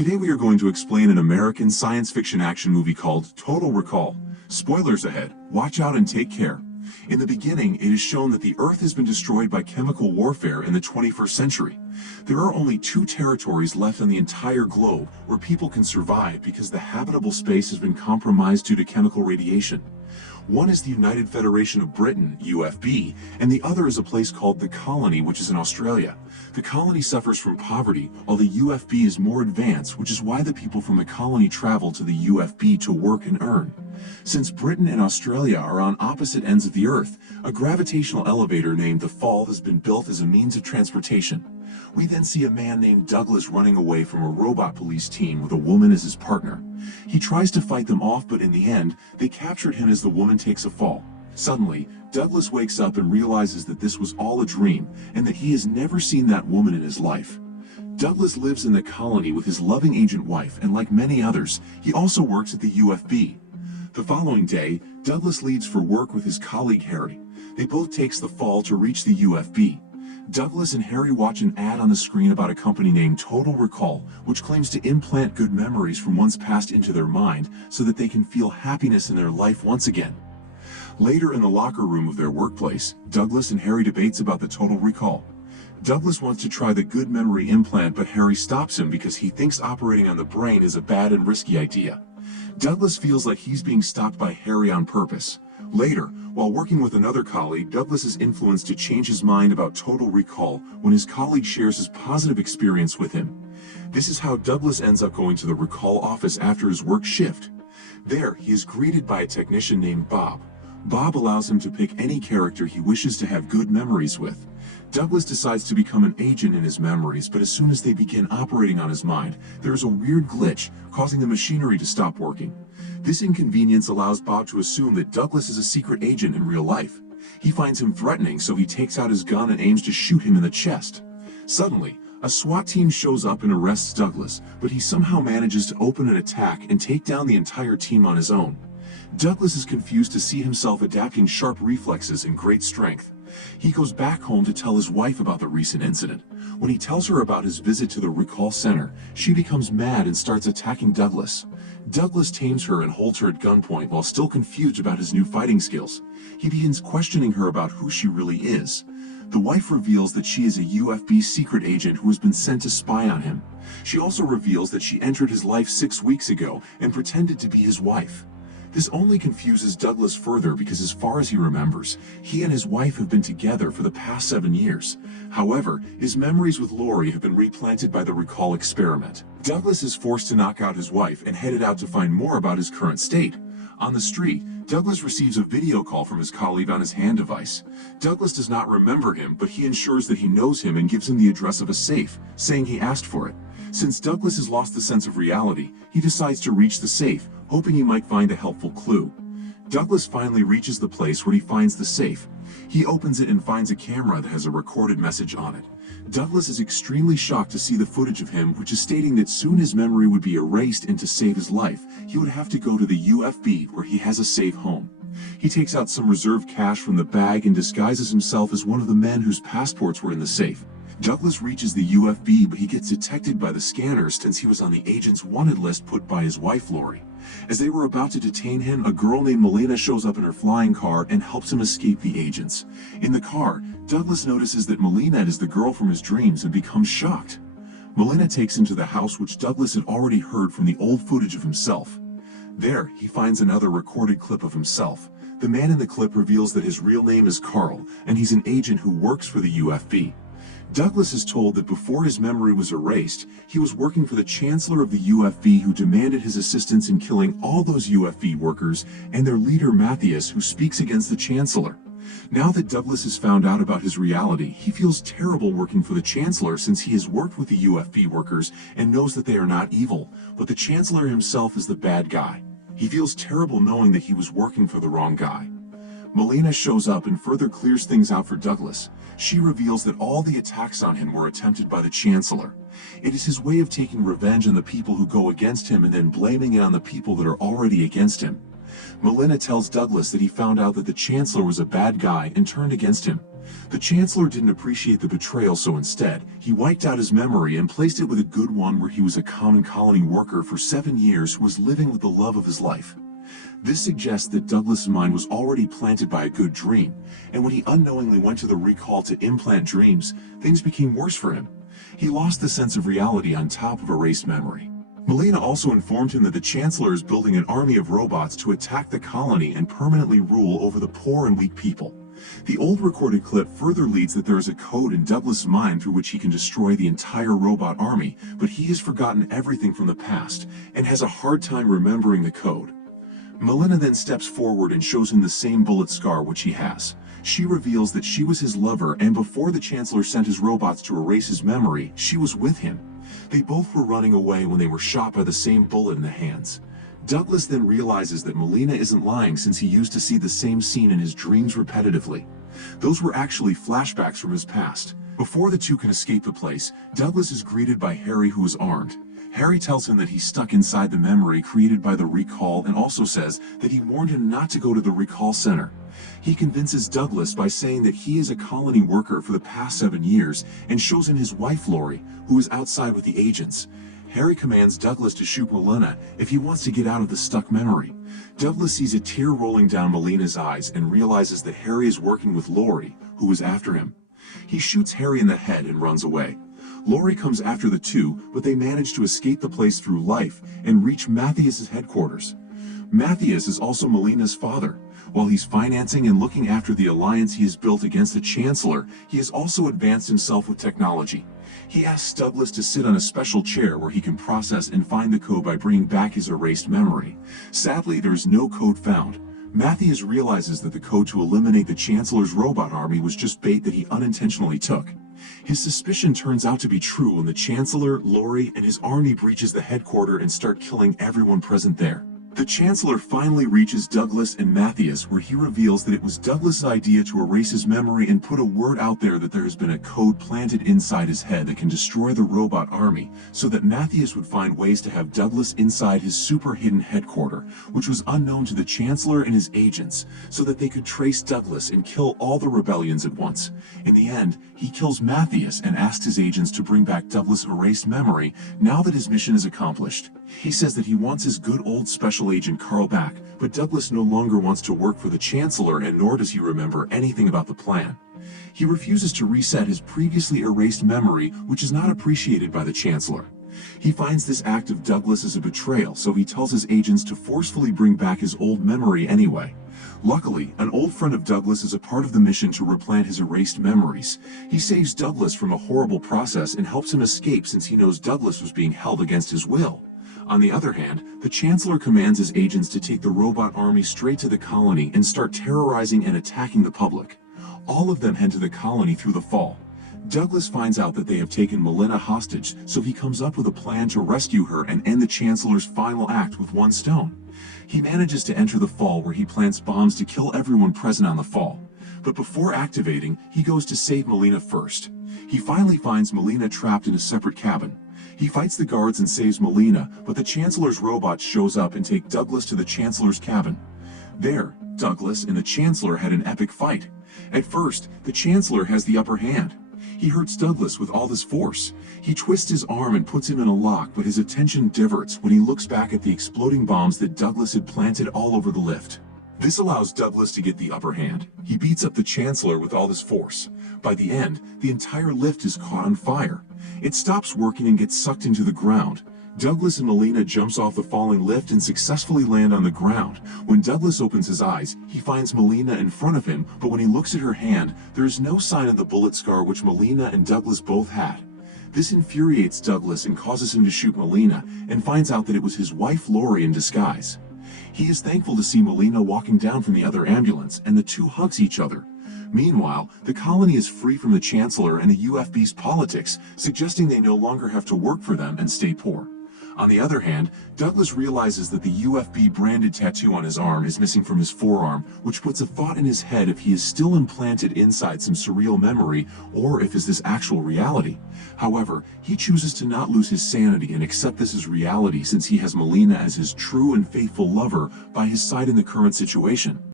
Today we are going to explain an American science fiction action movie called Total Recall. Spoilers ahead, watch out and take care. In the beginning, it is shown that the Earth has been destroyed by chemical warfare in the 21st century. There are only 2 territories left on the entire globe where people can survive because the habitable space has been compromised due to chemical radiation. One is the United Federation of Britain, UFB, and the other is a place called the Colony, which is in Australia. The Colony suffers from poverty, while the UFB is more advanced, which is why the people from the Colony travel to the UFB to work and earn. Since Britain and Australia are on opposite ends of the Earth, a gravitational elevator named the Fall has been built as a means of transportation. We then see a man named Douglas running away from a robot police team with a woman as his partner. He tries to fight them off, but in the end, they captured him as the woman takes a fall. Suddenly, Douglas wakes up and realizes that this was all a dream, and that he has never seen that woman in his life. Douglas lives in the Colony with his loving agent wife, and like many others, he also works at the UFB. The following day, Douglas leaves for work with his colleague Harry. They both take the Fall to reach the UFB. Douglas and Harry watch an ad on the screen about a company named Total Recall, which claims to implant good memories from one's past into their mind so that they can feel happiness in their life once again. Later in the locker room of their workplace, Douglas and Harry debates about the Total Recall. Douglas wants to try the good memory implant, but Harry stops him because he thinks operating on the brain is a bad and risky idea. Douglas feels like he's being stopped by Harry on purpose. Later, while working with another colleague, Douglas is influenced to change his mind about Total Recall when his colleague shares his positive experience with him. This is how Douglas ends up going to the Recall office after his work shift. There, he is greeted by a technician named Bob. Bob allows him to pick any character he wishes to have good memories with. Douglas decides to become an agent in his memories, but as soon as they begin operating on his mind, there is a weird glitch, causing the machinery to stop working. This inconvenience allows Bob to assume that Douglas is a secret agent in real life. He finds him threatening, so he takes out his gun and aims to shoot him in the chest. Suddenly, a SWAT team shows up and arrests Douglas, but he somehow manages to open an attack and take down the entire team on his own. Douglas is confused to see himself adapting sharp reflexes and great strength. He goes back home to tell his wife about the recent incident. When he tells her about his visit to the Recall Center, she becomes mad and starts attacking Douglas. Douglas tames her and holds her at gunpoint while still confused about his new fighting skills. He begins questioning her about who she really is. The wife reveals that she is a UFB secret agent who has been sent to spy on him. She also reveals that she entered his life 6 weeks ago and pretended to be his wife. This only confuses Douglas further because, as far as he remembers, he and his wife have been together for the past 7 years. However, his memories with Lori have been replanted by the Recall experiment. Douglas is forced to knock out his wife and headed out to find more about his current state. On the street, Douglas receives a video call from his colleague on his hand device. Douglas does not remember him, but he ensures that he knows him and gives him the address of a safe, saying he asked for it. Since Douglas has lost the sense of reality, he decides to reach the safe, hoping he might find a helpful clue. Douglas finally reaches the place where he finds the safe. He opens it and finds a camera that has a recorded message on it. Douglas is extremely shocked to see the footage of him, which is stating that soon his memory would be erased, and to save his life, he would have to go to the UFB where he has a safe home. He takes out some reserved cash from the bag and disguises himself as one of the men whose passports were in the safe. Douglas reaches the UFB, but he gets detected by the scanners since he was on the agent's wanted list put by his wife Lori. As they were about to detain him, a girl named Melina shows up in her flying car and helps him escape the agents. In the car, Douglas notices that Melina is the girl from his dreams and becomes shocked. Melina takes him to the house, which Douglas had already heard from the old footage of himself. There, he finds another recorded clip of himself. The man in the clip reveals that his real name is Carl, and he's an agent who works for the UFB. Douglas is told that before his memory was erased, he was working for the Chancellor of the UFB, who demanded his assistance in killing all those UFB workers and their leader Matthias, who speaks against the Chancellor. Now that Douglas has found out about his reality, he feels terrible working for the Chancellor since he has worked with the UFB workers and knows that they are not evil, but the Chancellor himself is the bad guy. He feels terrible knowing that he was working for the wrong guy. Melina shows up and further clears things out for Douglas. She reveals that all the attacks on him were attempted by the Chancellor. It is his way of taking revenge on the people who go against him and then blaming it on the people that are already against him. Melina tells Douglas that he found out that the Chancellor was a bad guy and turned against him. The Chancellor didn't appreciate the betrayal, so instead, he wiped out his memory and placed it with a good one where he was a common colony worker for 7 years who was living with the love of his life. This suggests that Douglas' mind was already planted by a good dream, and when he unknowingly went to the Recoil to implant dreams, things became worse for him. He lost the sense of reality on top of erased memory. Melina also informed him that the Chancellor is building an army of robots to attack the colony and permanently rule over the poor and weak people. The old recorded clip further leads that there is a code in Douglas' mind through which he can destroy the entire robot army, but he has forgotten everything from the past and has a hard time remembering the code. Melina then steps forward and shows him the same bullet scar which he has. She reveals that she was his lover, and before the Chancellor sent his robots to erase his memory, she was with him. They both were running away when they were shot by the same bullet in the hands. Douglas then realizes that Melina isn't lying, since he used to see the same scene in his dreams repetitively. Those were actually flashbacks from his past. Before the two can escape the place, Douglas is greeted by Harry, who is armed. Harry tells him that he's stuck inside the memory created by the Recoil, and also says that he warned him not to go to the Recoil Center. He convinces Douglas by saying that he is a colony worker for the past 7 years and shows him his wife Lori, who is outside with the agents. Harry commands Douglas to shoot Melina if he wants to get out of the stuck memory. Douglas sees a tear rolling down Melina's eyes and realizes that Harry is working with Lori, who is after him. He shoots Harry in the head and runs away. Lori comes after the two, but they manage to escape the place through life and reach Matthias's headquarters. Matthias is also Melina's father. While he's financing and looking after the alliance he has built against the Chancellor, he has also advanced himself with technology. He asks Douglas to sit on a special chair where he can process and find the code by bringing back his erased memory. Sadly, there is no code found. Matthias realizes that the code to eliminate the Chancellor's robot army was just bait that he unintentionally took. His suspicion turns out to be true when the Chancellor, Lori, and his army breaches the headquarters and start killing everyone present there. The Chancellor finally reaches Douglas and Matthias, where he reveals that it was Douglas' idea to erase his memory and put a word out there that there has been a code planted inside his head that can destroy the robot army, so that Matthias would find ways to have Douglas inside his super hidden headquarters, which was unknown to the Chancellor and his agents, so that they could trace Douglas and kill all the rebellions at once. In the end, he kills Matthias and asks his agents to bring back Douglas' erased memory now that his mission is accomplished. He says that he wants his good old Special Agent Carl back, but Douglas no longer wants to work for the Chancellor, and nor does he remember anything about the plan. He refuses to reset his previously erased memory, which is not appreciated by the Chancellor. He finds this act of Douglas as a betrayal, so he tells his agents to forcefully bring back his old memory anyway. Luckily, an old friend of Douglas is a part of the mission to replant his erased memories. He saves Douglas from a horrible process and helps him escape, since he knows Douglas was being held against his will. On the other hand, the Chancellor commands his agents to take the robot army straight to the colony and start terrorizing and attacking the public. All of them head to the colony through the fall. Douglas finds out that they have taken Melina hostage, so he comes up with a plan to rescue her and end the Chancellor's final act with one stone. He manages to enter the fall, where he plants bombs to kill everyone present on the fall. But before activating, he goes to save Melina first. He finally finds Melina trapped in a separate cabin. He fights the guards and saves Melina, but the Chancellor's robot shows up and take Douglas to the Chancellor's cabin. There, Douglas and the Chancellor had an epic fight. At first, the Chancellor has the upper hand. He hurts Douglas with all his force. He twists his arm and puts him in a lock, but his attention diverts when he looks back at the exploding bombs that Douglas had planted all over the lift. This allows Douglas to get the upper hand. He beats up the Chancellor with all his force. By the end, the entire lift is caught on fire. It stops working and gets sucked into the ground. Douglas and Melina jumps off the falling lift and successfully land on the ground. When Douglas opens his eyes, he finds Melina in front of him, but when he looks at her hand, there is no sign of the bullet scar which Melina and Douglas both had. This infuriates Douglas and causes him to shoot Melina, and finds out that it was his wife Lori in disguise. He is thankful to see Melina walking down from the other ambulance, and the two hugs each other. Meanwhile, the colony is free from the Chancellor and the UFB's politics, suggesting they no longer have to work for them and stay poor. On the other hand, Douglas realizes that the UFB branded tattoo on his arm is missing from his forearm, which puts a thought in his head if he is still implanted inside some surreal memory, or if is this actual reality. However, he chooses to not lose his sanity and accept this as reality, since he has Melina as his true and faithful lover by his side in the current situation.